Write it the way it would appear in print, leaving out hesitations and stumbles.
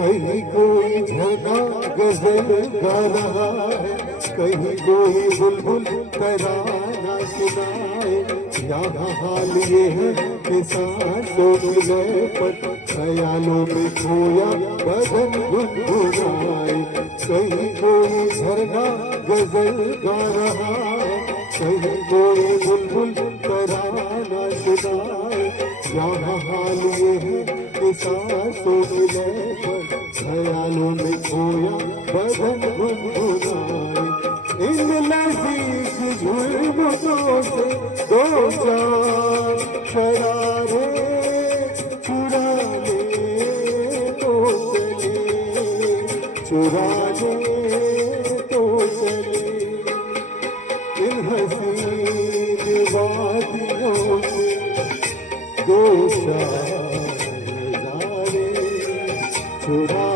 कहीं कोई झरना गजल गा रहा है, कहीं कोई बुलबुल तराना सुनाए। यहाँ हाल ये है कि सांसों मिले पर ख्यालों में खोया बदन गुनगुनाए। कहीं कोई झरना गजल गा रहा है, कहीं कोई बुलबुल तराना सुनाए। यहाँ हाल ये है कि सांसों मिले पर ख्यालों में खोया बदन गुनगुनाए। इन लजीज झुलमुटों से दो चार शरारे चुरा ले तो चले, चुरा ले तो चले। इन हसीन वादियों से दो चार नजारे चुरा